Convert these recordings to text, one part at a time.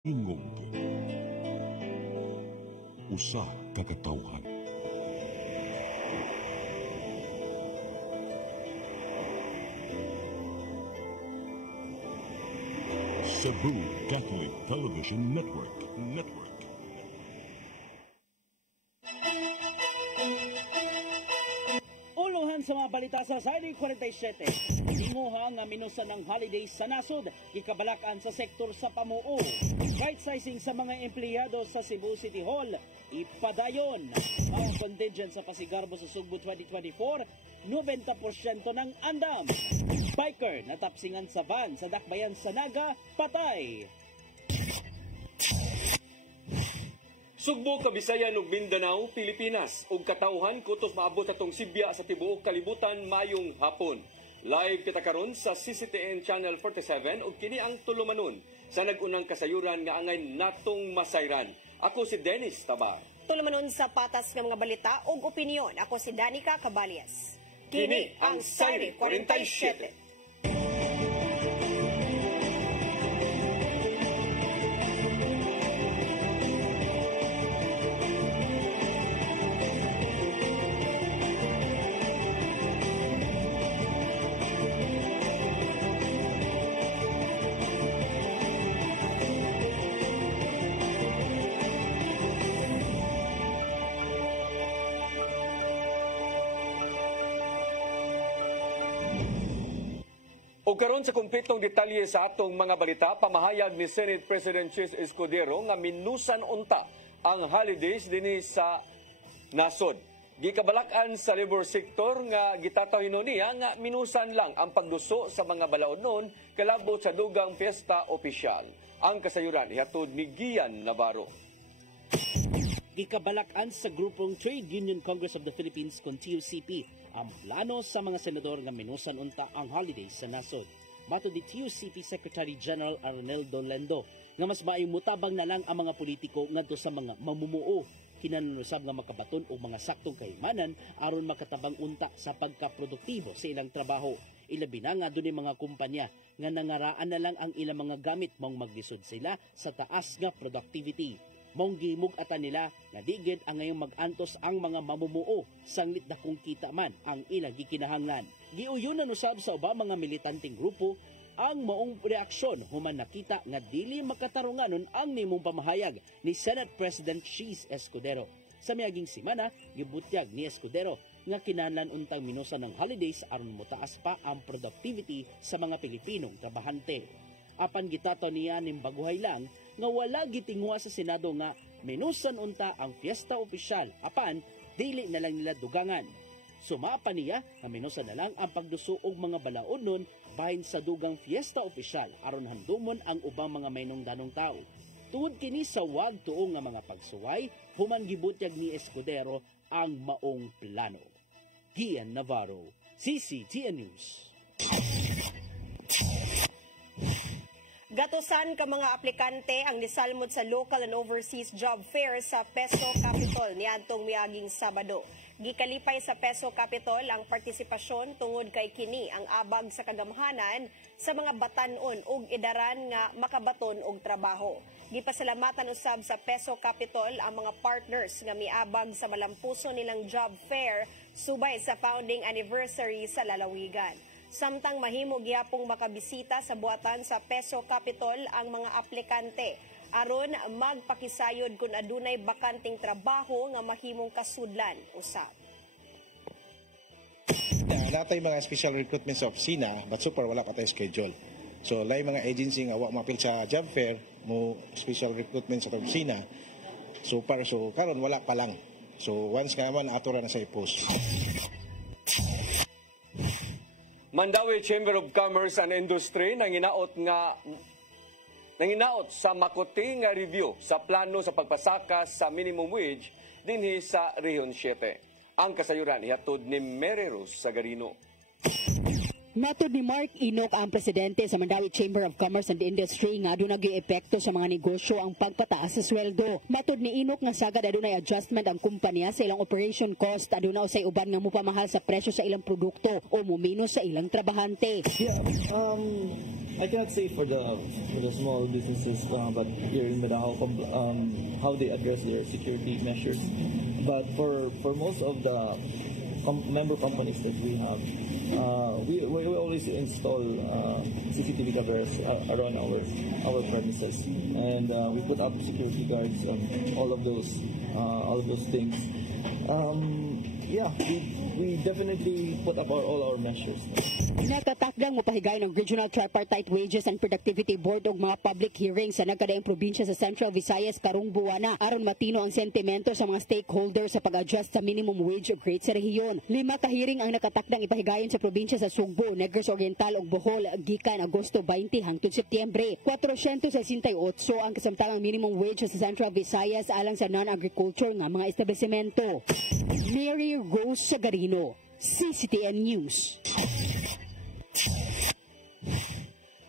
Ingog. Usa ka katawhan. Cebu Catholic Television Network. Uluhan sa mga balita sa Saturday 47. Tinguha nga minusa ng holidays sa nasod, gikabalakan sa sektor sa pamuo. Right sizing sa mga empleyado sa Cebu City Hall, ipadayon. Ang contingent sa Pasigarbo sa Sugbo 2024, 90% ng andam. Biker natapsingan sa van sa Dakbayan sa Naga, patay. Sugbo, Kabisayan ug Mindanao, Pilipinas ug katawhan kutob maabot atong Sibya sa tibuok kalibutan mayong hapon. Live kita karon sa CCTN Channel 47 ug kini ang tulumanon sa nagunang kasayuran nga angay natong masayran. Ako si Dennis Tabar. Tulumanon sa patas ng mga balita ug opinyon. Ako si Danica Cabalias. Kini ang Saturday 47. O karon sa kumpletong detalye sa atong mga balita, pamahayag ni Senate President Chis Escudero nga minusan unta ang holidays dinhi sa nasod. Gikabalakan sa labor sector nga gitataw niya nga minusan lang ang pagduso sa mga balaod noon kalabot sa dugang piyesta opisyal. Ang kasayuran ihatod ni Gian Navarro. Gikabalakan sa grupong Trade Union Congress of the Philippines kon TUCP ang plano sa mga senador nga minusan unta ang holidays sa nasod. Matod ni TUCP Secretary General Arneldo Lendo nga mas maayong mutabang na lang ang mga politiko ngadto sa mga mamumuo kinanusab nga makabaton og mga saktong kahimanan aron makatabang unta sa pagkaproduktibo sa ilang trabaho. Ilabi na nga dunay mga kumpanya nga nangaraan na lang ang ilang mga gamit mong maglisod sila sa taas nga productivity. Mong gimug-atan nila nga digid ang ngayong mag-antos ang mga mamumuo sanglit na kung kita man ang ilang gikinahanglan. Giuyon na nusab sa ubang mga militanteng grupo ang maong reaksyon human nakita nga dili makatarunganon ang nimong pamahayag ni Senate President Chis Escudero. Sa miaging semana, gibutyag ni Escudero nga kinahanglan untang minusan ng holidays aron motaas pa ang productivity sa mga Pilipinong trabahante. Apan gitato niya ning baguhay lang nga wala gitingwa sa Senado nga minusan unta ang piyesta opisyal apan dili na lang nila dugangan. Sumapa niya nga minusan na lang ang pagduso og mga balaod nun bahin sa dugang piyesta opisyal aron handumon ang ubang mga maynungdanong tao. Tungod kini sa wag tuong nga mga pagsuway, human gibutyag ni Escudero ang maong plano. Gian Navarro, CCTN News. Gatusan ka mga aplikante ang nisalmod sa local and overseas job fair sa Peso Capitol niadtong miaging Sabado. Gikalipay sa Peso Capitol ang partisipasyon tungod kay kini ang abag sa kagamhanan sa mga batan-on ug edaran nga makabaton og trabaho. Gipasalamatan usab sa Peso Capitol ang mga partners nga miabag sa malampuson nilang job fair subay sa founding anniversary sa lalawigan. Samtang mahimo gihapong makabisita sa buhatan sa Peso Capitol ang mga aplikante aron magpakisayod kung adunay bakanting trabaho nga mahimong kasudlan usab. Natay mga special recruitment sa opisina but super wala pa tayo schedule. So lay mga agency nga wa mapil sa job fair mo special recruitment sa opisina. So karon wala pa lang. So once nga naman atura na sa i-post. Mandawi Chamber of Commerce and Industry nanginaot sa makuti nga review sa plano sa pagpasaka sa minimum wage dinhi sa Rehiyon 7. Ang kasayuran ihatod ni Mary Rose Sagarino. Matod ni Mark Inok, ang presidente sa Mandawi Chamber of Commerce and Industry, nga doon nag-epekto sa mga negosyo ang pagpataas sa sweldo. Matod ni Inok nga sagad adunay adjustment ang kumpanya sa ilang operation cost, aduna usay uban nga mupamahal sa presyo sa ilang produkto o muminus sa ilang trabahante. I cannot say for the small businesses, but here in Mindanao, how they address their security measures. But for most of the member companies that we have, we always install CCTV cameras around our premises, and we put up security guards on all of those things. We definitely put up all our measures. Nakatakdang mapahigay ng Regional Tripartite Wages and Productivity Board og mga public hearings sa nagkadaang probinsya sa Central Visayas karong buwana aron matino ang sentimento sa mga stakeholders sa pag-adjust sa minimum wage o rate sa rehiyon. 5 ka hearing ang nakatakdang ipahigayon sa probinsya sa Sugbo, Negros Oriental ug Bohol gikan Agosto 20 hangtod Setyembre. 468 ang kasamtangang minimum wage sa Central Visayas alang sa non-agriculture nga mga establishmento. Mary Rose Sagarino, CCTN News.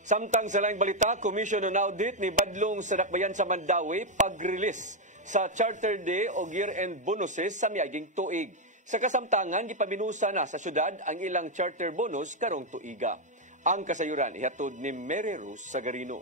Samtang sa laing balita, Commission on Audit ni Badlong sa Dakbayan sa Mandawi pag-release sa Charter Day o year-end bonuses sa miaging tuig. Sa kasamtangan, gipaminusa na sa syudad ang ilang charter bonus karong tuiga. Ang kasayuran ihatod ni Mary Rose Sagarino.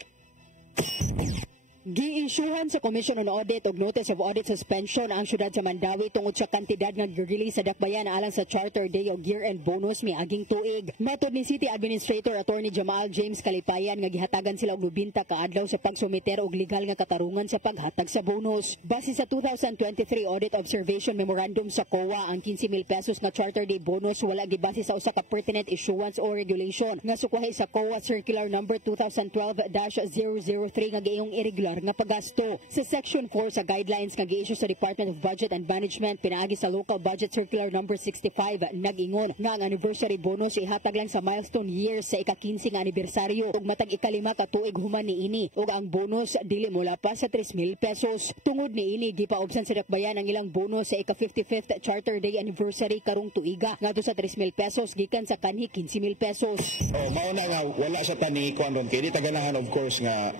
Gi-issuehan sa Commission on Audit og Notice of Audit Suspension ang syudad sa Mandawi tungod sa kantidad nga gi-release sa dakbayan alang sa Charter Day o year-end bonus miaging tuig. Matod ni City Administrator Attorney Jamal James Kalipayan nga gihatagan sila og 90 ka adlaw sa pagsumiter og legal nga katarungan sa paghatag sa bonus. Base sa 2023 Audit Observation Memorandum sa COA, ang 15,000 pesos nga Charter Day bonus wala gibase sa usa ka pertinent issuance o regulation nga sukwahi sa COA Circular Number 2012-003 nga gayong irregular nga paggasto. Sa Section 4 sa guidelines nga gi-issue sa Department of Budget and Management pinaagi sa Local Budget Circular Number 65 nag-ingon nga ang anniversary bonus ihatag lang sa milestone years sa ika-15 nga anibersaryo ug matag ika-5 ka tuig human niini ug ang bonus dili mola pa sa 3,000 pesos. Tungod niini gipaubsan sa dakbayan ang ilang bonus sa ika-55th Charter Day anniversary karong tuiga ngadto sa 3,000 pesos gikan sa kanhi 15,000 pesos. Mauna nga wala sa tani kuan ron kay di taganahan of course nga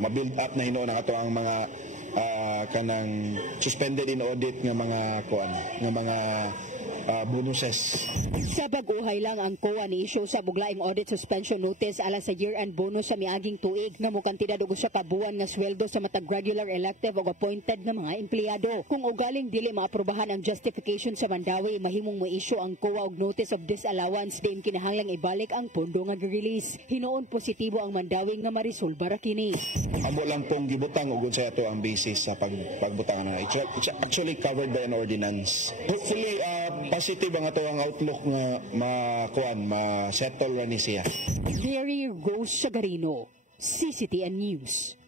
ma-build up na hinoon ang ato ang mga kanang suspended in audit nga mga kuan nga mga bonuses. Sa pag-uhay lang ang COA ni issue sa buglaing audit suspension notice alang sa year-end bonus sa miaging tuig nga mo kantidad og usa ka buwan nga sweldo sa matag regular, elective o appointed nga mga empleyado. Kung ugaling dili maaprobahan ang justification sa Mandawi, mahimong mo issue ang COA og notice of disallowance diin kinahanglang ibalik ang pondo nga gi-release. Hinoon positibo ang Mandawi nga marisolba ra kini. Amo lang pong gibutang ug unsa ato ang basis sa pagbutang na. It's actually covered by an ordinance. Hopefully positive ang ato ang outlook nga ma-settle ra ni siya. Mary Rose Sagarino, CCTN News.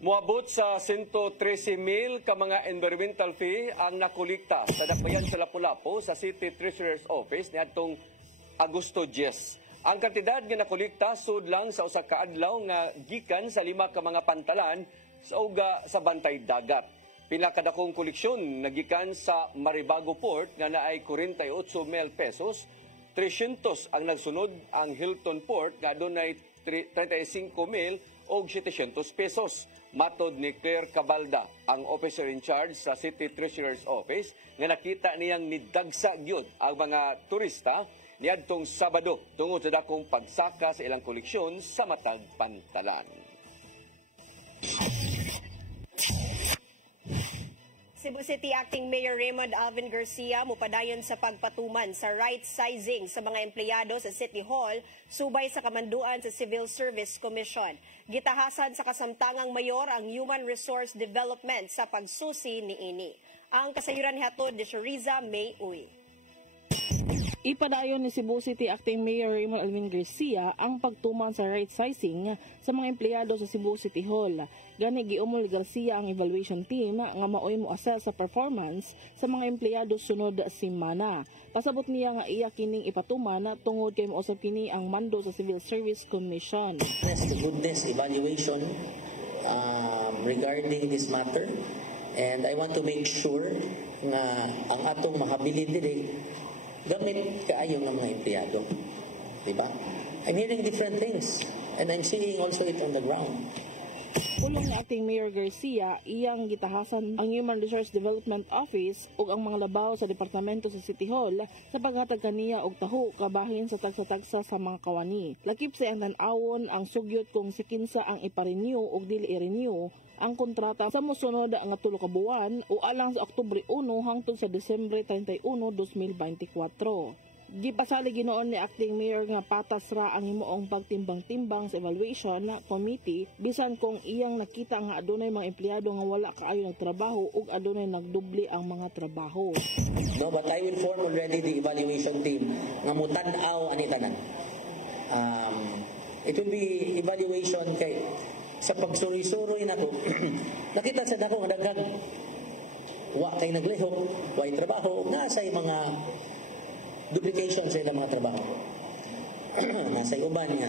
Moabot sa 113,000 ka mga environmental fee ang nakolekta sa dakbayan sa Lapu-Lapu sa City Treasurer's Office niadtong Agosto 10. Ang kantidad nga nakolekta sud lang sa usa ka adlaw nga gikan sa 5 ka mga pantalan sa uga sa bantay dagat. Pinakadakong koleksyon nagikan sa Maribago Port nga naay 48,000 pesos, 300 ang nagsunod ang Hilton Port nga dunay 35,000 og 700 pesos. Matod ni Claire Cabalda, ang officer in charge sa City Treasurer's Office, nga nakita niyang nidagsa gyud ang mga turista niadtong Sabado tungod sa dakong pagsaka sa ilang koleksyon sa matag pantalan. Cebu City Acting Mayor Raymond Alvin Garcia mupadayon sa pagpatuman sa right sizing sa mga empleyado sa City Hall subay sa kamanduan sa Civil Service Commission. Gitahasan sa kasamtangang mayor ang Human Resource Development sa pagsusi niini. Ang kasayuran hatod ni Shariza May Uy. Ipadayon ni Cebu City Acting Mayor Raymond Alvin Garcia ang pagtuman sa right sizing sa mga empleyado sa Cebu City Hall. Gani giumol Garcia ang evaluation team nga maoy mo assess sa performance sa mga empleyado sunod semana. Pasabot niya nga iya kining ipatuman tungod kay mousab kini ang mando sa Civil Service Commission. The goodness evaluation regarding this matter, and I want to make sure nga ang atong mahabilin diri gamit kaayo ng mga empleyado. Diba? I'm hearing different things and I'm seeing also it on the ground. Pulong ni Acting Mayor Garcia, iyang gitahasan ang Human Resource Development Office ug ang mga labaw sa departamento sa City Hall sa paghatag kaniya og taho kabahin sa tagsa-tagsa sa mga kawani. Lakip sa ang tan-awon ang sugyot kung si kinsa ang ipa-renew ug dili i-renew ang kontrata sa mosunod nga 3 ka buwan o alang sa Oktubre 1 hangtod sa Disyembre 31, 2024. Gipasali ginoon ni Acting Mayor nga patas ra ang himuong pagtimbang-timbang sa evaluation committee bisan kung iyang nakita nga adunay mga empleyado nga wala kaayo nagtrabaho ug adunay nagdubli ang mga trabaho. No, but I will form already the evaluation team nga mutan-aw ani tanan. It will be evaluation kay sa pagsuri-suroy nato. Nakita sa dako nga dagdag wa kay naglihok, wa trabaho nga say mga duplication sa ilang mga trabaho. Nasa uban nga.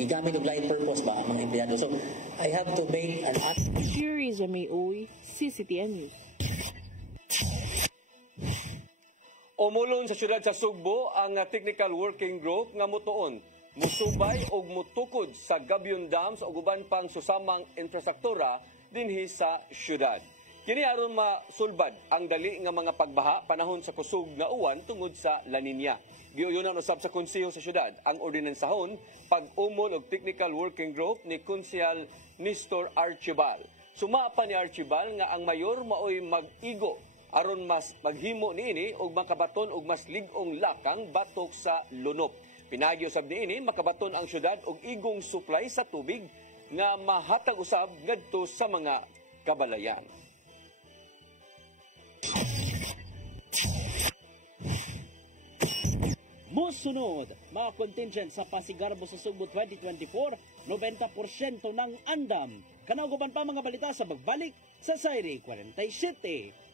Igamit og lain purpose ba ang mga empleyado. So, I have to make an act. Shiri Zamioy, CCTN News. Umulon sa syudad sa Sugbo ang Technical Working Group nga mutuon, musubay og mutukod sa Gabion Dam sa uban pang susamang infrastruktura dinhi sa syudad. Kini aron masulbad ang dali nga mga pagbaha panahon sa kusog nga uwan tungod sa La Nina. Giuyonan usab sa konseho sa syudad ang ordinansahon pag-umol og Technical Working Group ni Konsehal Nestor Archibal. Suma pa ni Archibal nga ang mayor maoy mag-igo aron mas maghimo niini og makabaton og mas lig-ong lakang batok sa lunop. Pinagyo sab niini makabaton ang syudad og igong supply sa tubig nga mahatag usab ngadto sa mga kabalayan. Musunod, mga contingent sa Pasigarbo sa Sugbo 2024, 90% ng andam. Kanauguban pa mga balita sa Bagbalik sa Sairi 47.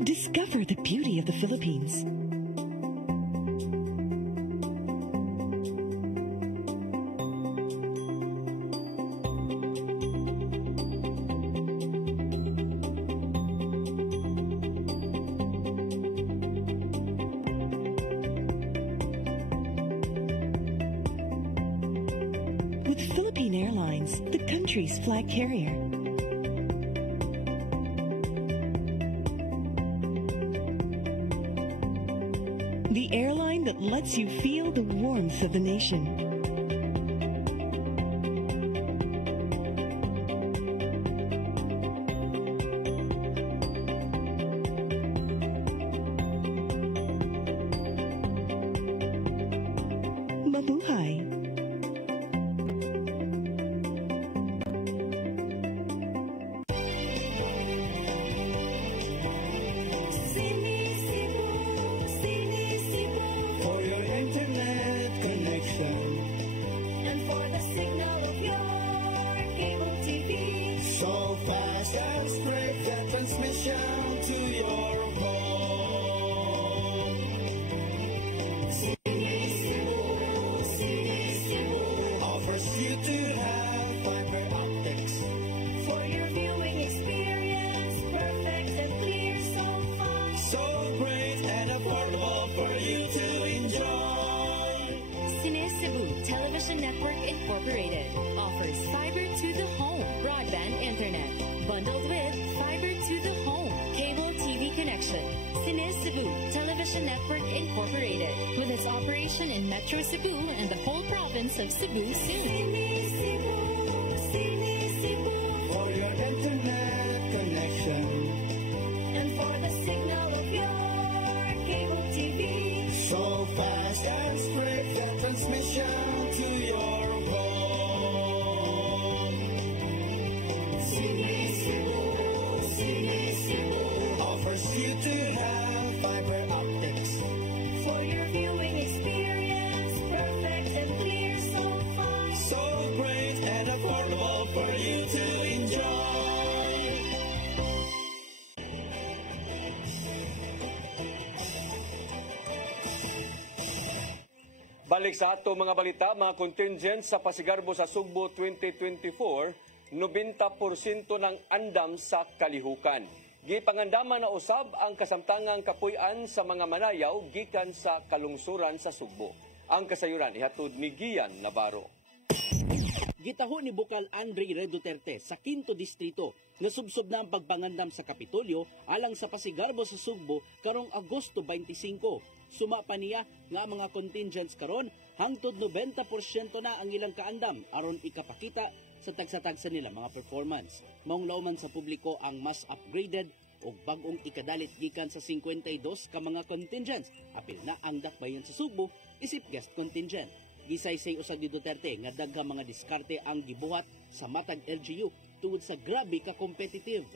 Discover the beauty of the Philippines. with Philippine Airlines, the country's flag carrier. The airline that lets you feel the warmth of the nation. Mabuhay. Network Incorporated offers fiber to the home broadband internet bundled with fiber to the home cable TV connection. Cine Cebu Television Network Incorporated with its operation in Metro Cebu and the whole province of Cebu soon. Cine Cebu for your internet connection and for the signal of your cable TV. So fast and straight the transmission to your home. Cine Cebu offers you to have fiber optics for your viewing experience, perfect and clear, so fast, so great and affordable for you to enjoy. Balik sa ato mga balita, mga contingent sa Pasigarbo sa Sugbo 2024, 90% ng andam sa kalihukan. Gipangandaman na usab ang kasamtangang kapuy-an sa mga manayaw gikan sa kalungsuran sa Sugbo. Ang kasayuran ihatod ni Gian Navarro. Gitaho ni Bukal Andre R. Duterte sa 5th Distrito na subsob na ang pagpangandam sa Kapitolyo alang sa Pasigarbo sa Sugbo karong Agosto 25. Suma pa niya nga mga contingents karon hangtod 90% na ang ilang kaandam aron ikapakita sa tagsa-tagsa nila mga performance. Maunglawman sa publiko ang mas upgraded o bagong ikadalit gikan sa 52 ka mga contingents. Apil na ang dakbayon sa Sugbo isip guest contingent. Gisaysay usag ni Duterte nga daghang mga diskarte ang gibuhat sa matag LGU tungod sa grabe ka competitive.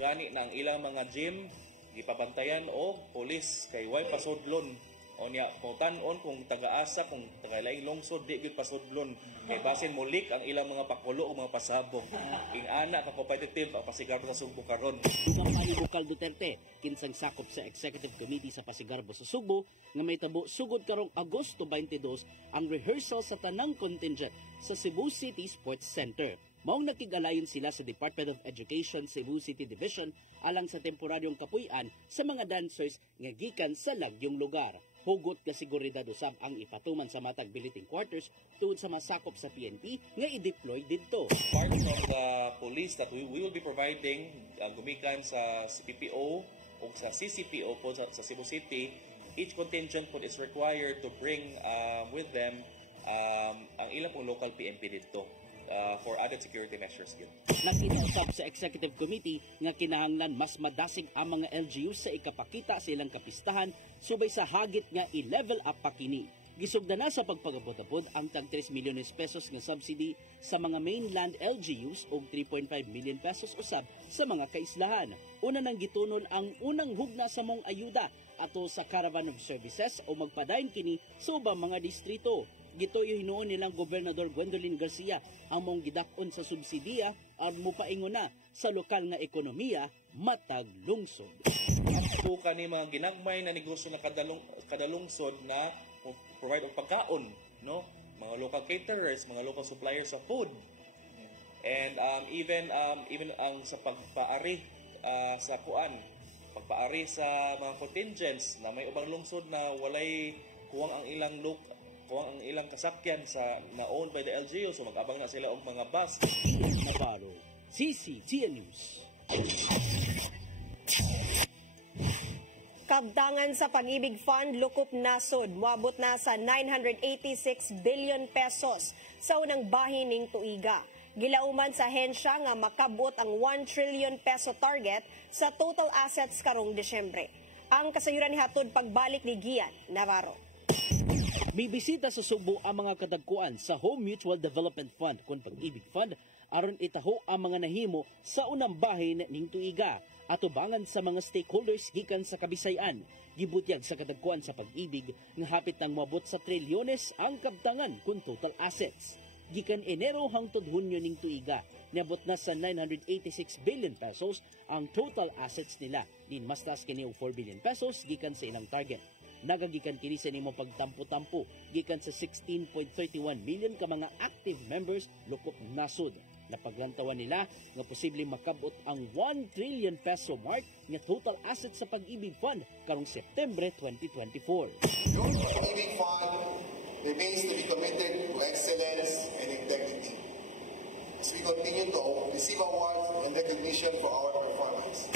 Gani ng ilang mga gym gipabantayan o polis kay way pasudlon o niya putanon kung taga-asa kung taga-laing lungsod di gyud pasudlon kay basin molik ang ilang mga pakulo o mga pasabog ing-ana ka competitive ang Pasigarbo sa Sugbo karon. Dugang pa ni Bukal Duterte kinsang sakop sa Executive Committee sa Pasigarbo sa Sugbo nga may tabo sugod karong Agosto 22 ang rehearsal sa tanang contingent sa Cebu City Sports Center. Maong nakig-alayon sila sa Department of Education Cebu City Division alang sa temporaryong kapuy-an sa mga dancers nga gikan sa lagyong lugar. Hugot ka seguridad usab ang ipatuman sa matag billeting quarters tungod sa masakop sa PNP nga i-deploy didto. Part of the police that we will be providing gumikan sa CPPO o sa CCPO po sa Cebu City, each contingent po is required to bring with them ang ilang pong local PNP dito. For added security measures yun. Nakita usab sa Executive Committee nga kinahanglan mas madasig ang mga LGU sa ikapakita sa ilang kapistahan subay sa hagit nga i-level up pa kini. Gisugda na sa pagpagabot-abot ang tag 3 milyones pesos nga subsidy sa mga mainland LGUs o 3.5 million pesos usab sa mga kaislahan. Una nang gitunol ang unang hugna sa mong ayuda ato sa Caravan of Services o magpadayon kini sa ubang mga distrito. Gitoyo hinuon nilang Gobernador Gwendolyn Garcia ang mong gidak-on sa subsidiya at mupaingon na sa lokal nga ekonomiya matag lungsod. At po kani mga ginagmay na negosyo na kadalungsod na provide og pagkaon, no? Mga local caterers, mga local suppliers sa food. And even ang sa pagpaari sa pagpaari sa mga contingents na may ubang lungsod na walay kuwang ang ilang makuha ang ilang kasakyan sa na-owned by the LGU, so mag-abang na sila og mga bus. Navarro, CCTN News. Kabtangan sa Pag-ibig Fund lukop nasod, moabot na sa 986 billion pesos sa unang bahin ning tuiga. Gilauman sa hensya nga makabot ang 1 trillion peso target sa total assets karong Disyembre. Ang kasayuran ni hatod pagbalik ni Gian Navarro. Bibisita sa Subo ang mga kadagkuan sa Home Mutual Development Fund kung Pag-ibig Fund aron itaho ang mga nahimo sa unang bahin ning tuiga. Atubangan sa mga stakeholders gikan sa Kabisayan, gibutyag sa kadagkuan sa Pag-ibig nga hapit nang moabot sa trilyones ang kabtangan kun total assets. Gikan Enero hangtod Hunyo ning tuiga, niabot na sa 986 billion pesos ang total assets nila. Din mas taas kini og 4 billion pesos gikan sa ilang target. Nagagikan kini sa nimo pagtampo-tampo gikan sa 16.31 million ka mga active members lukop nasod. Napaglantawan nila nga posibleng makabot ang 1 trillion peso mark nga total assets sa Pag-ibig Fund karong September 2024. Yung Pag-ibig Fund remains to be committed to excellence and integrity as we continue to receive awards and recognition for our performance.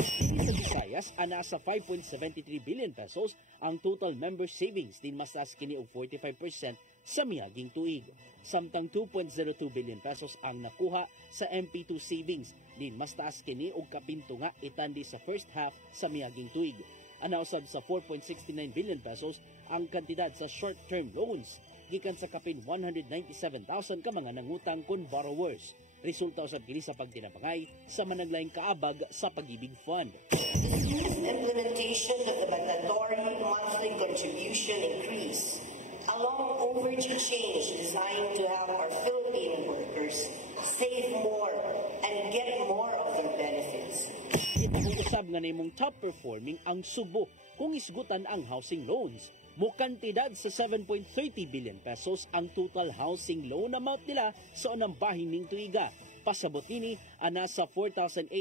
Sa Visayas, ana sa 5.73 billion pesos ang total member savings, din mas taas kini og 45% sa miaging tuig. Samtang 2.02 billion pesos ang nakuha sa MP2 savings, din mas taas kini og kapinto nga itandi sa first half sa miaging tuig. Anausab sa 4.69 billion pesos ang kantidad sa short-term loans, gikan sa kapin 197,000 ka mga nangutang kon borrowers. Resulta usab kini sa pagtinabangay sa managlaing kaabag sa Pag-ibig Fund. Smooth implementation of the mandatory monthly contribution increase, along overdue change designed to help our Philippine workers save more and get more of their benefits. Itausab nga nimong top performing ang Subo kung isgutan ang housing loans. Mukantidad sa 7.30 billion pesos ang total housing loan amount nila sa unang bahin ning tuiga. Pasabot nini, ana sa 4,853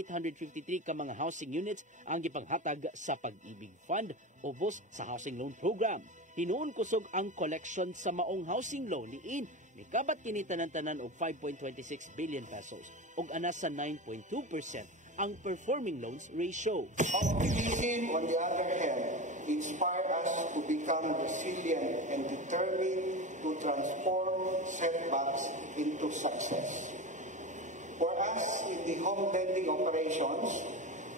ka mga housing units ang gipanghatag sa Pag-ibig Fund ubos sa housing loan program. Hinuon kusog ang collection sa maong housing loan liin mikabat kini tanan-tanan og 5.26 billion pesos ug ana sa 9.2% ang performing loans ratio. Optimism, on the other hand, inspire us to become resilient and determined to transform setbacks into success. For us in the home lending operations,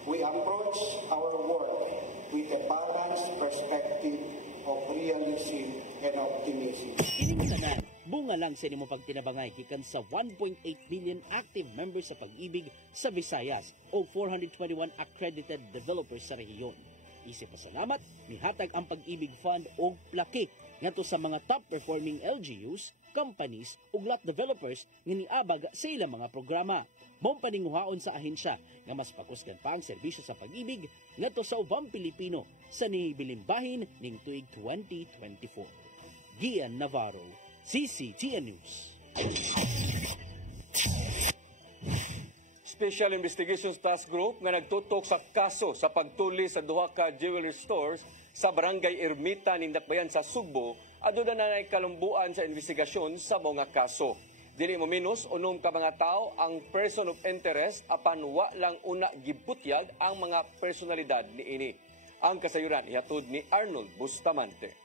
we approach our work with a balanced perspective of realism and optimism. Ining tanan, bunga lang sa nimo pagtinabangay gikan sa 1.8 million active members sa Pag-ibig sa Visayas o 421 accredited developers sa rehiyon. Isip pasalamat, mihatag ang Pag-ibig Fund og plaki ngadto sa mga top performing LGUs, companies ug lot developers nga niabag sa ilang mga programa. Mao paninguhaon sa ahensya nga mas pakusgan pa ang serbisyo sa Pag-ibig ngadto sa ubang Pilipino sa nihibiling bahin ning tuig 2024. Gian Navarro, CCTN News. Special Investigations Task Group nga nagtutok sa kaso sa pagtuli sa duha ka jewelry stores sa Barangay Ermita ning Dakbayan sa Subo, aduna na kalumbuan sa investigasyon sa mga kaso. Dili mo minus unom ka mga tao ang person of interest apan wa lang una gibutyag ang mga personalidad niini. Ang kasayuran ihatod ni Arnold Bustamante.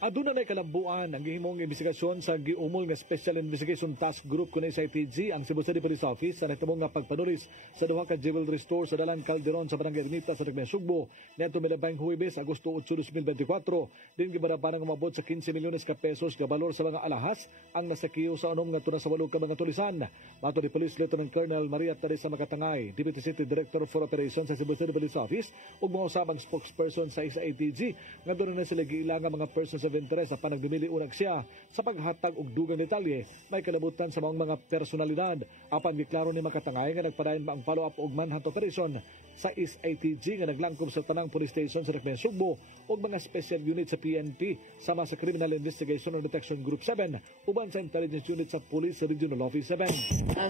Aduna na kalambuan ang gihimong investigasyon sa giumol nga Special Investigation Task Group kunay sa ITG ang Cebu City Police Office sa nahitabo nga pagpanulis sa duha ka jewelry store sa Dalan Calderon sa Barangay Ermita sa Dakbayan Sugbo niadto milabang Huwebes Agosto 8, 2024 din gibarapan nga umabot sa 15 milyones ka pesos nga balor sa mga alahas ang nasakiyo sa unom nga tuna sa 8 ka mga tulisan. Mato ni Police Lieutenant Colonel Maria Teresa Makatangay, Deputy City Director for Operations sa Cebu City Police Office ug mga usabang spokesperson sa ITG nga doon na sila giilang mga persons of interest sa panagdumili unag siya sa paghatag og dugang detalye may kalabutan sa mga personalidad. Apan giklaro ni Makatangay nga nagpadayon ba ang follow-up og manhunt operation sa ITG nga naglangkob sa tanang police station sa Dakbayan Sugbo og mga special unit sa PNP sama sa Criminal Investigation and Detection Group 7 uban sa Intelligence Unit sa Police Regional Office 7.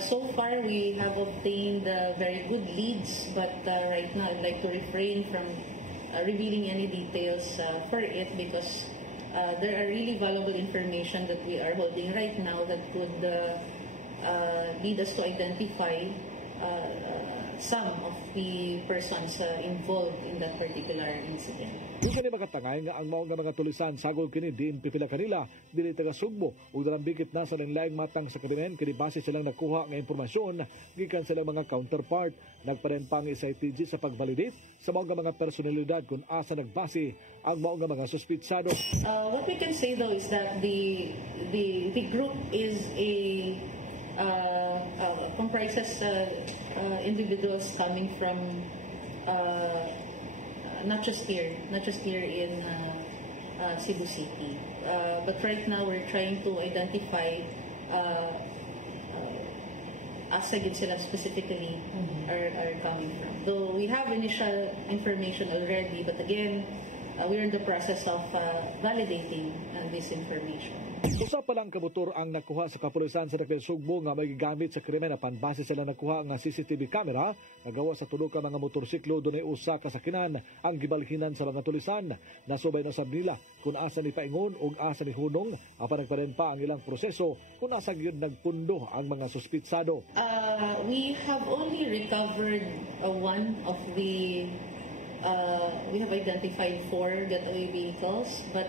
So far we have obtained very good leads, but right now I'd like to refrain from revealing any details for it because there are really valuable information that we are holding right now that could lead us to identify some of the persons involved in that particular incident. Yung kani makatangay nga ang mao nga mga tulisan sagol kini diin pipila kanila dili taga Sugbo ug dalambikit na sa laing matang sa krimen kini base silang nakuha nga impormasyon gikan silang mga counterpart. Nagparen pa ang SITG sa pagvalidate sa mao nga mga personalidad kung asa nagbase ang mao nga mga suspitsado. What we can say though is that the group is comprises individuals coming from not just here in Cebu City, but right now we're trying to identify asa gid sila specifically are coming from. Though we have initial information already, but again, we're in the process of validating this information. Usa pa lang kamotor ang nakuha sa kapulisan sa Dakbayan Sugbo nga may gigamit sa krimen apan base sila nakuha nga CCTV camera nagawa sa tulo ka mga motorsiklo dunay usa ka sakinan ang gibalhinan sa mga tulisan. Nasubay na sab nila kung asa ni paingon ug asa ni hunong apan nagparen pa ang ilang proseso kung asa gyud nagpundo ang mga suspitsado. We have only recovered one of the we have identified 4 getaway vehicles, but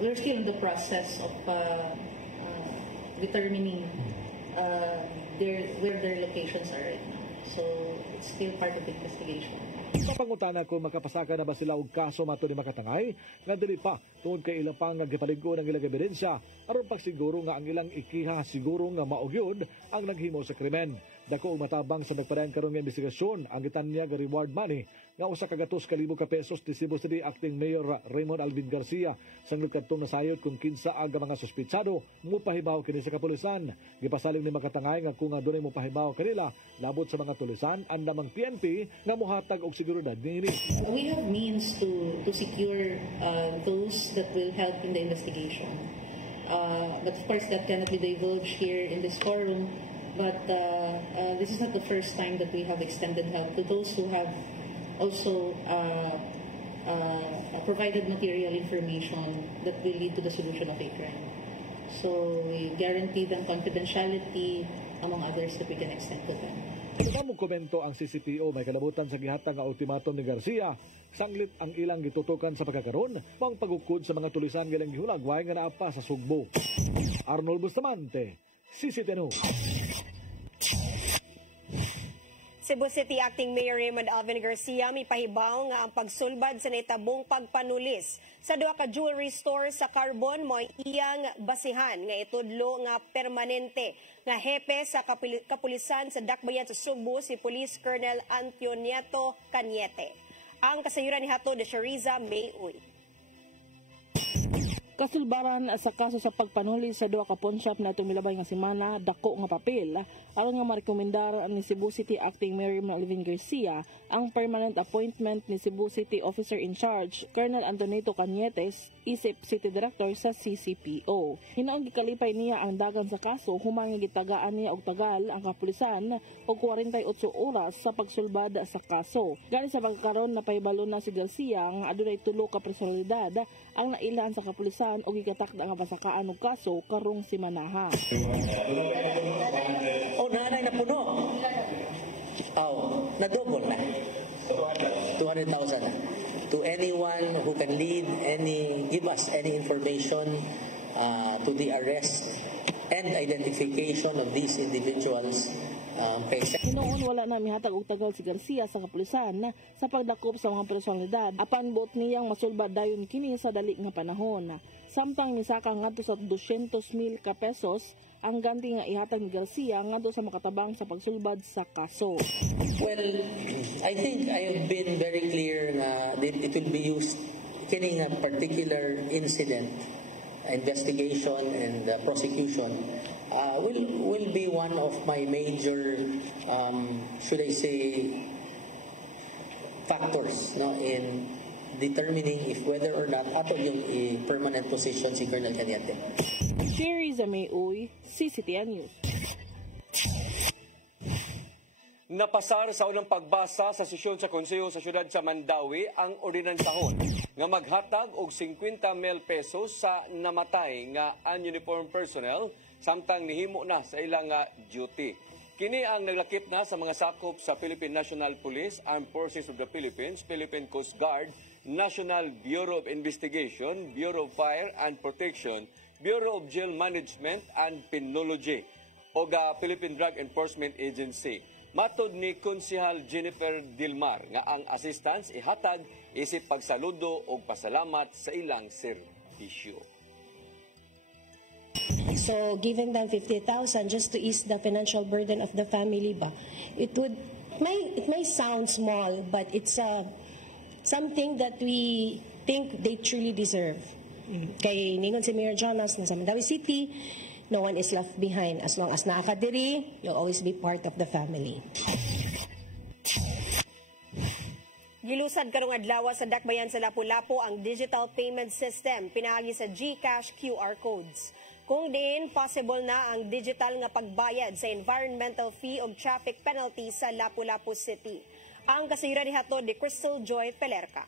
we're still in the process of determining where their locations are right now. So it's still part of the investigation. Sa pangutana kung makapasaka na ba sila og kaso mato ni Makatangay, nga dili pa tungod kay ilang pang nagipaligo ng ilang ebidensya aron pagsiguro nga ang ilang ikiha siguro nga maugyod ang naghimo sa krimen. Dako og matabang sa nagpadayon karon nga investigasyon ang gitanya nga reward money nga usa ka 200,000 ka pesos ni Cebu City Acting Mayor Raymond Alvin Garcia sang kadtong nasayod kung kinsa aga mga suspitsado mopahibaw kini sa kapulisan. Gipasaling ni Makatangay nga kung adunay mopahibaw kanila labot sa mga tulisan andamang PNP nga mohatag og seguridad niini. We have means to secure those that will help in the investigation. But of course that cannot be divulged here in this forum. But this is not the first time that we have extended help to those who have also provided material information that will lead to the solution of a crime. So we guarantee them confidentiality, among others, that we can extend to them. Kamong komento ang CCPO may kalabutan sa gihatag nga ultimatum ni Garcia. Sanglit ang ilang gitutukan sa pagkakaroon, pang pagukod sa mga tulisan gilang gihulagway nga naapa sa Sugbo. Arnold Bustamante, CCTV. Cebu City Acting Mayor Raymond Alvin Garcia may pahibaw nga ang pagsulbad sa naitabong pagpanulis sa duha ka jewelry store sa Carbon mo iyang basihan nga itudlo nga permanente nga hepe sa kapulisan sa Dakbayan sa Sugbo si Police Colonel Antoniato Cañete. Ang kasayuran ni Hato de Shariza Mayoy. Kasulbaran sa kaso sa pagpanuli sa duha ka pawn shop na itong milabay nga semana, dako nga papel aron nga marekomendar ni Cebu City Acting Mayor Alvin Garcia ang permanent appointment ni Cebu City Officer in Charge Colonel Antoniato Cañete isip City Director sa CCPO. Hinaong gikalipay niya ang dagan sa kaso human nga gitagaan niya og tagal ang kapulisan og 48 oras sa pagsulbad sa kaso. Gani sa pagkaron napahibalo na si Garcia nga adunay tulo ka personalidad ang nailan sa kapulisan o gikatakda nga pasakaan og kaso karong simanaha. Nanay na puno. Na-double na. 200,000 to anyone who can lead give us any information to the arrest and identification of these individuals. Noon wala na mihatag og tagal si Garcia sa kapulisan sa pagdakop sa mga personalidad apan buot niyang masulbad dayon kini sa dali nga panahon. Samtang misaka ngadto sa 200,000 ka pesos ang ganti nga ihatag ni Garcia ngadto sa makatabang sa pagsulbad sa kaso. Well, I think I have been very clear na it will be used kini nga particular incident investigation and prosecution will be one of my major should I say factors in determining if whether or not ato yung permanent position si Colonel Cañete. Sherry Zamay Uy, CCTN News. Napasar sa unang pagbasa sa sesyon sa Konseho sa Siyudad sa Mandawi ang ordinansahon nga maghatag og 50 mil pesos sa namatay nga ununiformed personnel samtang nihimo na sa ilang duty. Kini ang naglakip na sa mga sakop sa Philippine National Police, Armed Forces of the Philippines, Philippine Coast Guard, National Bureau of Investigation, Bureau of Fire and Protection, Bureau of Jail Management and Penology o Philippine Drug Enforcement Agency. Matod ni Konsehal Jennifer Dilmar nga ang assistance ihatag isip pagsaludo o pasalamat sa ilang serbisyo. So giving them 50,000 just to ease the financial burden of the family ba, it may sound small, but it's something that we think they truly deserve. Kay ningon si Mayor Jonas na sa Mandawi City, no one is left behind. As long as nakadiri, you'll always be part of the family. Gilusad karong adlaw sa Dakbayan sa Lapu-Lapu ang digital payment system pinaagi sa GCash QR codes. Kung din possible na ang digital nga pagbayad sa environmental fee o traffic penalty sa Lapu-Lapu City. Ang kasayuran ni hatod ni Crystal Joy Pelerca.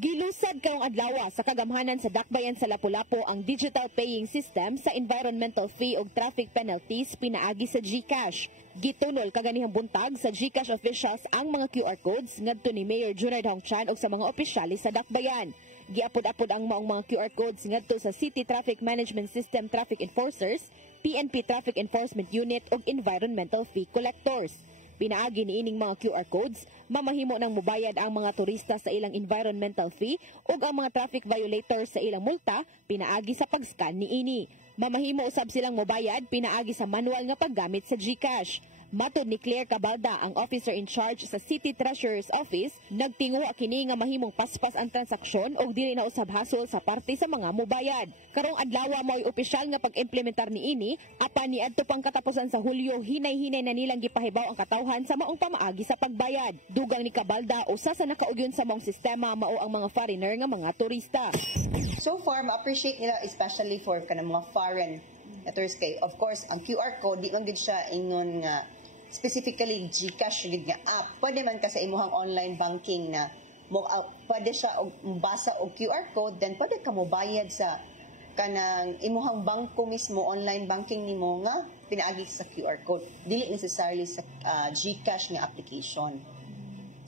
Gilusad karong adlaw sa kagamhanan sa Dakbayan sa Lapu-Lapu ang digital paying system sa environmental fee o traffic penalties pinaagi sa GCash. Gitunol kaganihang buntag sa GCash officials ang mga QR codes ngadto ni Mayor Junard Hongchan og sa mga opisyales sa Dakbayan. Giapod-apod ang maong mga QR codes ngadto sa City Traffic Management System Traffic Enforcers, PNP Traffic Enforcement Unit ug Environmental Fee Collectors. Pinaagi ni ining mga QR codes, mamahimo nang mubayad ang mga turista sa ilang environmental fee ug ang mga traffic violators sa ilang multa pinaagi sa pag-scan ni ini. Mamahimo usab silang mubayad pinaagi sa manual nga paggamit sa GCash. Matod ni Claire Cabalda, ang officer in charge sa City Treasurer's Office, nagtinguha kini nga mahimong paspas ang transaksyon o dili na usab hasol sa parte sa mga mubayad. Karong adlaw mo'y opisyal nga pag-implementar ni ini, apan niadto pang katapusan sa Hulyo, hinay-hinay na nilang gipahibaw ang katawhan sa maong pamaagi sa pagbayad. Dugang ni Cabalda, usa sa nakaugyon sa maong sistema mao ang mga foreigner nga mga turista. So far, ma-appreciate nila especially for kanang mga foreign tourists kay. Of course, ang QR code, di lang gid siya ingon nga specifically GCash gid nga app. Pwede man ka sa imuhang online banking na pwede siya basa og QR code, then pwede ka mo bayad sa kanang imuhang bangko mismo, online banking nimo nga pinaagi sa QR code. Dili necessarily sa GCash nga application.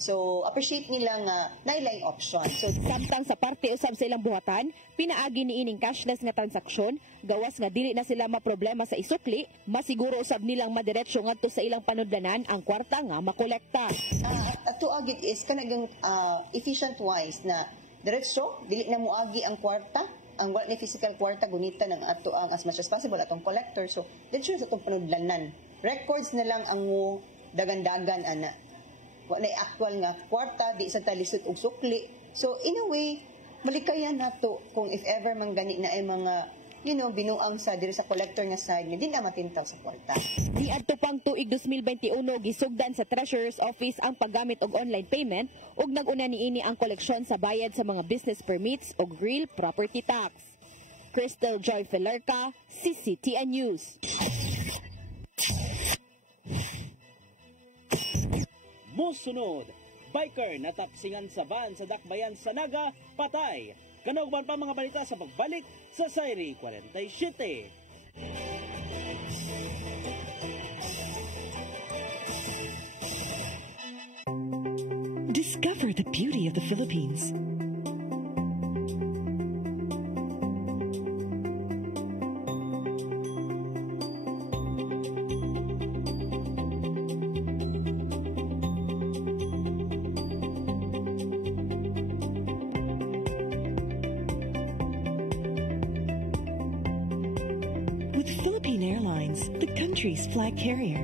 So, appreciate nila nga nailang option. So, samtang sa parte usab sa ilang buhatan, pinaagi ni ining cashless nga transaksyon, gawas nga dili na sila maproblema sa isukli, masiguro usab nilang madiretsyo ngadto sa ilang panudlanan ang kwarta nga makolekta. Ato agit is kanagang efficient wise na diretsyo, dili na moagi ang kwarta, ang wala ni physical kwarta gunita ng ato ang as much as possible atong collector. So, diretsyo sa atong panudlanan. Records na lang ang mo dagan-dagan ana. Wala na actual nga kwarta, di sa talisod og sukli. So, in a way, malikayan na to kung if ever man gani na ay mga, binuang sa diri sa collector nga side, hindi na matintaw sa kwarta. Niadto pang tuig 2021, gisugdan sa Treasurer's Office ang paggamit og online payment ug nag-una niini ang koleksyon sa bayad sa mga business permits ug real property tax. Crystal Joy Pelerca, CCTN News. Musunod, biker natapsingan sa van sa Dakbayan sa Naga, patay. Kanugban pa mga balita sa pagbalik sa Sairi 47. Discover the beauty of the Philippines. With Philippine Airlines, the country's flag carrier.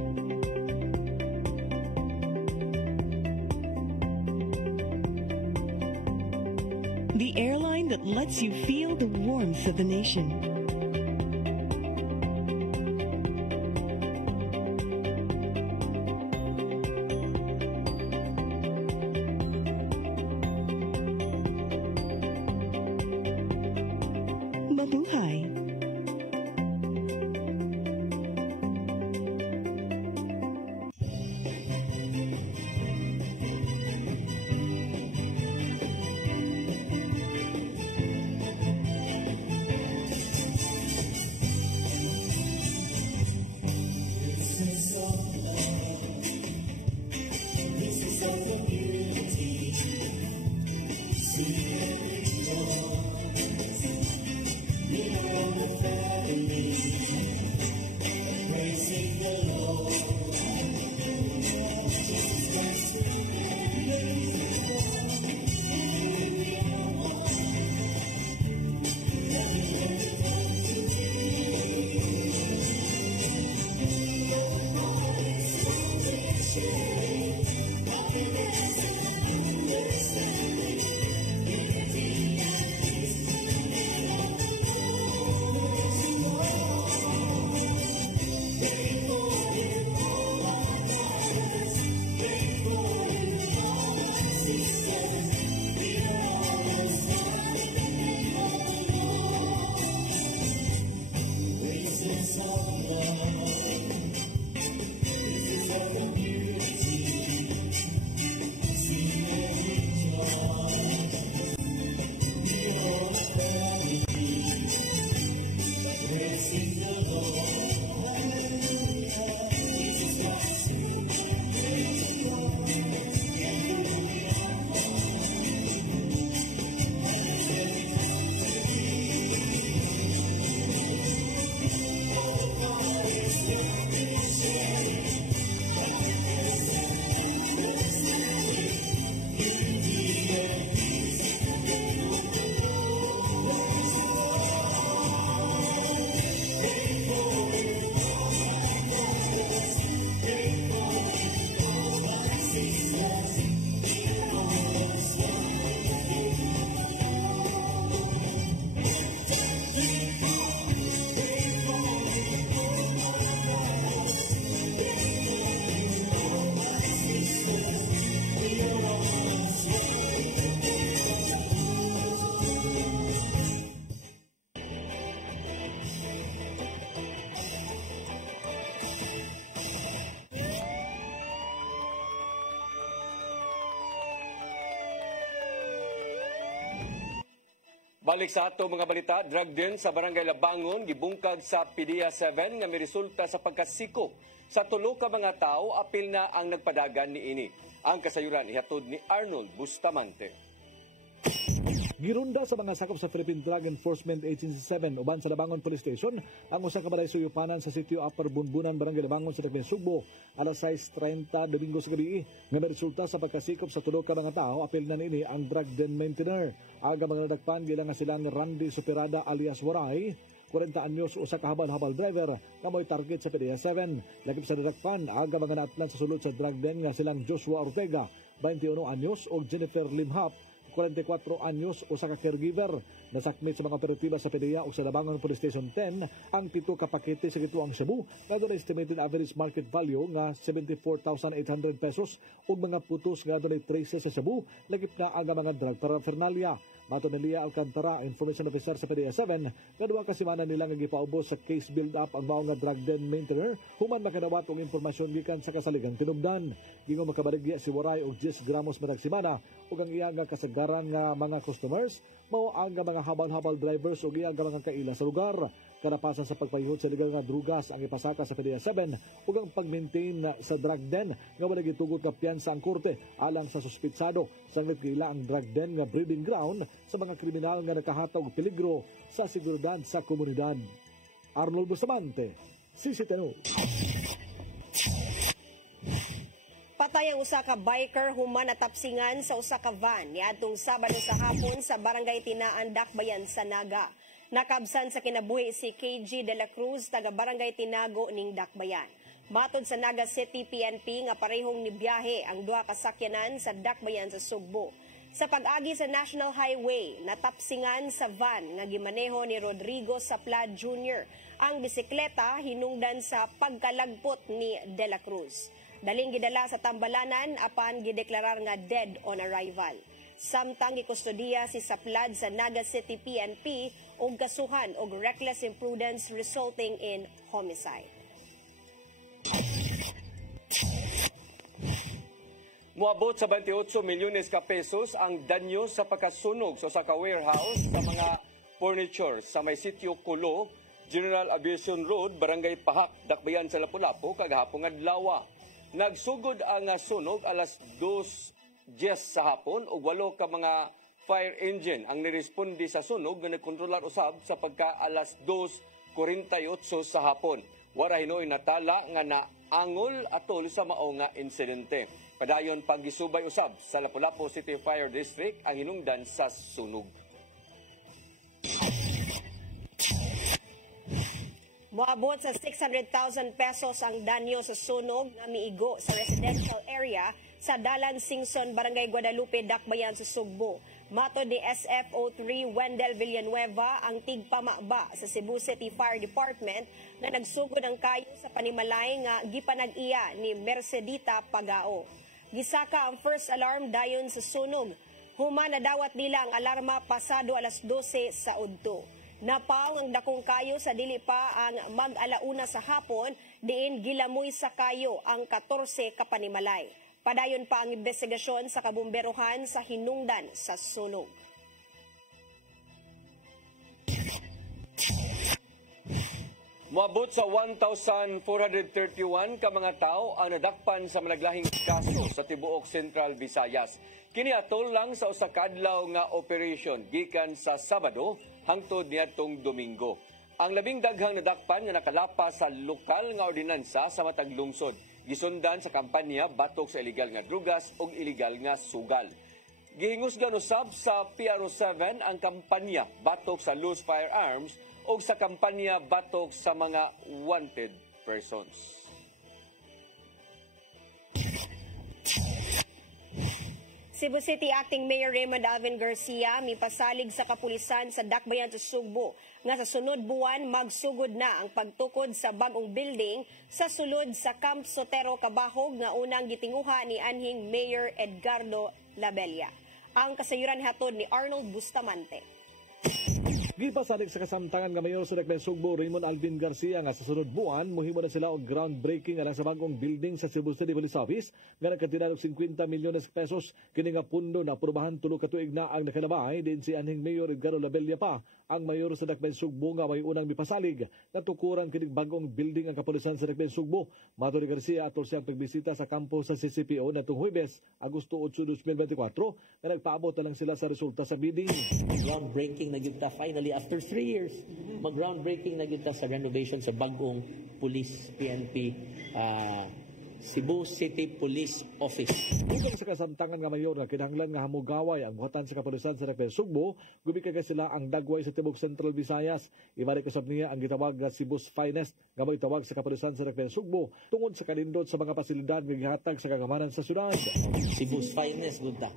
The airline that lets you feel the warmth of the nation. Mabuhay. Balik sa ato mga balita, drug din sa Barangay Labangon, gibungkag sa PDEA 7 nga may resulta sa pagkasiko. Sa tulo ka mga tao, apil na ang nagpadagan ni ini. Ang kasayuran ihatod ni Arnold Bustamante. Girunda sa mga sakop sa Philippine Drug Enforcement Agency 7 uban sa Labangon Police Station ang usa ka balay suyupanan sa sitio Upper Bunbunan, Barangay Labangon sa Tagben, Sugbo alas 6:30 Domingo sa gabi nga may resulta sa pagkasikop sa tulo ka mga tao. Apil na niini ang drug den maintainer. Aga mga nadagpan gilang nga silang Randy Superada alias Waray, 40 anyos, usa ka habal-habal driver nga mo'y target sa PDEA 7. Lakip sa nadagpan, aga mga naatlan sa sulod sa drug den nga silang Joshua Ortega, 21 anyos, o Jennifer Limhap, 44 anyos, usa ka caregiver. Nasakmit sa mga operatiba sa PDEA o sa Labangon Police Station 10 ang 7 ka pakete sa gituang shabu nga doon estimated average market value nga 74,800 pesos ug mga putos nga doon traces sa shabu lagip na ang mga drug paraphernalia. Mato ni Lia Alcantara, information officer sa PDEA 7, kadua ka semana nila nga gipaubos sa case build-up ang mao nga drug den maintainer human makadawat og impormasyon gikan sa kasaligang tinubdan. Gingon makabaligya si Waray og 10 gramos madag semana ug ang iya nga kasagaran nga mga customers mao ang mga habal-habal drivers ug iya nga mga kaila sa lugar. Karapasan sa pagpayuhod sa legal nga drugas ang ipasaka sa PDEA 7 ug ang pag-maintain sa drug den nga wala gitugot nga piyansa ang korte alang sa suspitsado sanglit gila ang drug den nga breeding ground sa mga kriminal nga nakahatag og peligro sa seguridad sa komunidad. Arnold Bustamante, CCTV News. Patay ang usa ka biker human natapsingan sa usa ka van niadtong Sabado sa hapon sa Barangay Tinaan, Dakbayan sa Naga. Nakabsan sa kinabuhi si KG de la Cruz, taga Barangay Tinago ning Dakbayan. Matod sa Naga City PNP nga parehong nibiyahe ang duha ka sakyanan sa Dakbayan sa Sugbo. Sa pag-agi sa National Highway, natapsingan sa van nga gimaneho ni Rodrigo Saplad Jr. Ang bisikleta hinungdan sa pagkalagpot ni de la Cruz. Daling gidala sa tambalanan apan gideklarar nga dead on arrival. Samtang gikustodiya si Saplad sa Naga City PNP og kasuhan og reckless imprudence resulting in homicide. Muabot sa 28 milyones ka pesos ang danyo sa pagkasunog sa usa ka warehouse sa mga furniture sa may sitio Kulo, General Aviation Road, Barangay Pahak, Dakbayan sa Lapu-Lapu kagahapon adlaw. Nagsugod ang sunog alas 2:10 sa hapon ug 8 ka mga fire engine ang niresponde sa sunog nga nagkontrolar usab sa pagka alas 2:48 sa hapon. Wara hinoy natala nga naangol atol sa mao nga insidente. Padayon paggisubay usab sa Lapu-Lapu City Fire District ang hinungdan sa sunog. Moabot sa 600,000 pesos ang danyo sa sunog nga miigo sa residential area sa Dalan Singson, Barangay Guadalupe, Dakbayan sa Sugbo. Matod ni SFO3 Wendell Villanueva ang tigpamaba sa Cebu City Fire Department na nagsugod ang kayo sa panimalay nga gipanag-iya ni Mercedita Pagao. Gisaka ang first alarm dayon sa sunog. Human nadawat nila ang alarma pasado alas 12 sa udto. Napaw ang dakong kayo sa dili pa ang mag-alauna sa hapon, diin gilamoy sa kayo ang 14 kapanimalay. Padayon pa ang investigasyon sa kabumberohan sa hinungdan sa sunog. Moabot sa 1,431 ka mga tao ang nadakpan sa malaglahing kaso sa tibuok Central Visayas. Kini atol lang sa usa ka adlaw nga operation gikan sa Sabado hangtod niadtong Domingo. Ang labing daghang nadakpan nga nakalapas sa lokal nga ordinansa sa matag lungsod. Gisundan sa kampanya batok sa illegal nga drugas ug illegal nga sugal. Gihingusgan usab sa PRO7 ang kampanya batok sa loose firearms o sa kampanya batok sa mga wanted persons. Cebu City Acting Mayor Raymond Alvin Garcia mipasalig sa kapulisan sa Dakbayan sa Sugbo nga sa sunod buwan magsugod na ang pagtukod sa bagong building sa sulod sa Camp Sotero Cabahog nga unang gitinguha ni anhing Mayor Edgardo Labella. Ang kasayuran hatod ni Arnold Bustamante. Gipasalig sa kasamtangan nga mayor sa Dakbayan Sugbo, Raymond Alvin Garcia nga sa sunod buwan mohimo na sila og groundbreaking alang sa bagong building sa Cebu City Police Office nga nagkatira og 50 milyones pesos. Kini nga pundo na aprobahan tulo ka tuig na ang nakalabay din si anhing Mayor Edgardo Labella pa ang mayor sa Dakbayan Sugbo nga may unang mipasalig na tukuran kining bagong building ang kapulisan sa Dakbayan Sugbo. Mato ni Garcia atol siyang pagbisita sa kampo sa CCPO natong Huwebes, Agosto 8, 2024 nga nagpaabot na lang sila sa resulta sa bidding. Groundbreaking na gyud ta finally after 3 years. Mag-groundbreaking na gyud ta sa renovation sa bagong police PNP Cebu City Police Office. Bukan sa kasamtangan nga mayor nga kinahanglan nga hamugaway ang buhatan sa kapulisan sa Dakbayan Sugbo, gumika ka sila ang dagway sa tibok Central Visayas. Ibalik usab niya ang gitawag nga Cebu's Finest nga moitawag sa kapulisan sa Dakbayan Sugbo tungod sa kalindot sa mga pasilidad nga gihatag sa kagamanan sa syudad. Cebu's Finest gud ta.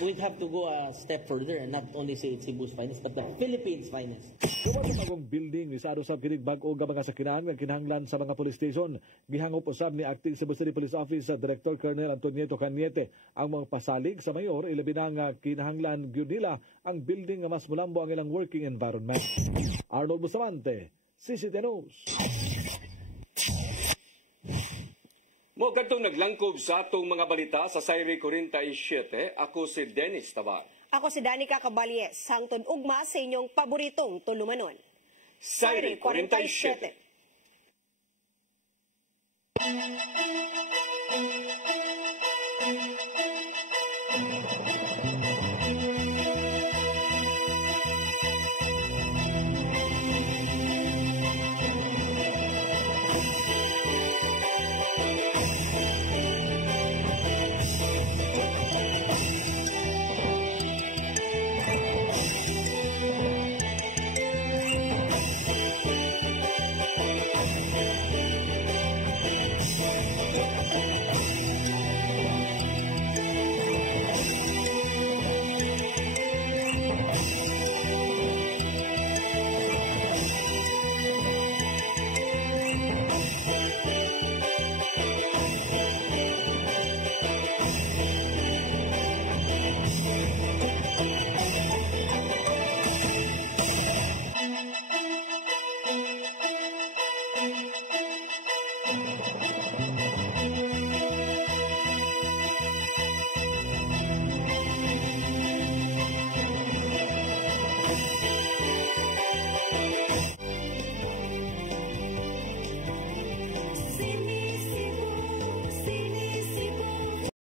We'd have to go a step further and not only say it's Cebu's Finest but the Philippines' Finest. Kuwan sa bagong building, isado sa kinig bag-o nga mga sakinahan nga kinahanglan sa mga police station. Gihangop usab ni Acting Cebu City Police Office Director Colonel Antonio Cañete ang mga pasalig sa mayor, ilabi na nga kinahanglan gyud nila ang building nga mas mulambo ang ilang working environment. Arnold Bustamante, CCTV News. Mo kadtong naglangkob sa atong mga balita sa Sayri 47, ako si Dennis Tabar. Ako si Danica Caballes, hangtod ugma sa inyong paboritong tulumanon. Sayri 47.